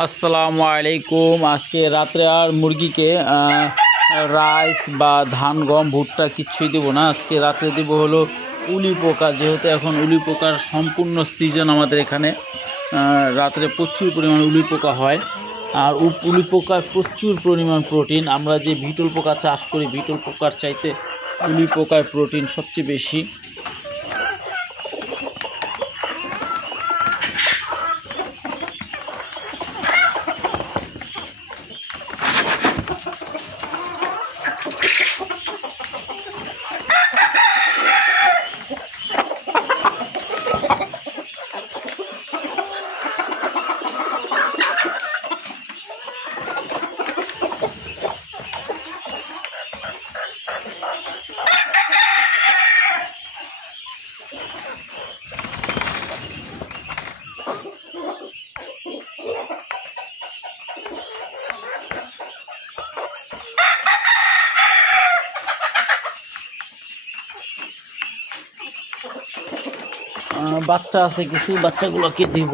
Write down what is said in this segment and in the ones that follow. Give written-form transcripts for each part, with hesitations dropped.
আসসালামু আলাইকুম। আজকে রাত্রে আর মুরগিকে রাইস বা ধান গম ভুট্টা কিচ্ছুই দেবো না। আজকে রাত্রে দেব হলো উলি পোকা, যেহেতু এখন উলি পোকার সম্পূর্ণ সিজন আমাদের এখানে। রাত্রে প্রচুর পরিমাণ উলি পোকা হয়, আর উলি পোকার প্রচুর পরিমাণ প্রোটিন। আমরা যে বিটল পোকা চাষ করি, বিটল পোকার চাইতে উলি পোকার প্রোটিন সবচেয়ে বেশি। বাচ্চা আছে কিছু, বাচ্চাগুলোকে দিব।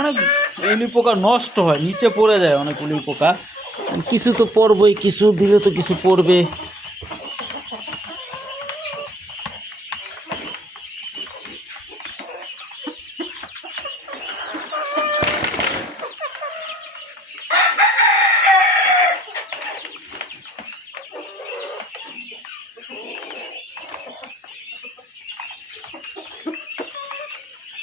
অনেক উলি পোকা নষ্ট হয়, নিচে পড়ে যায় অনেক উলি পোকা। কিছু তো পড়বেই, কিছু দিলে তো কিছু পড়বে।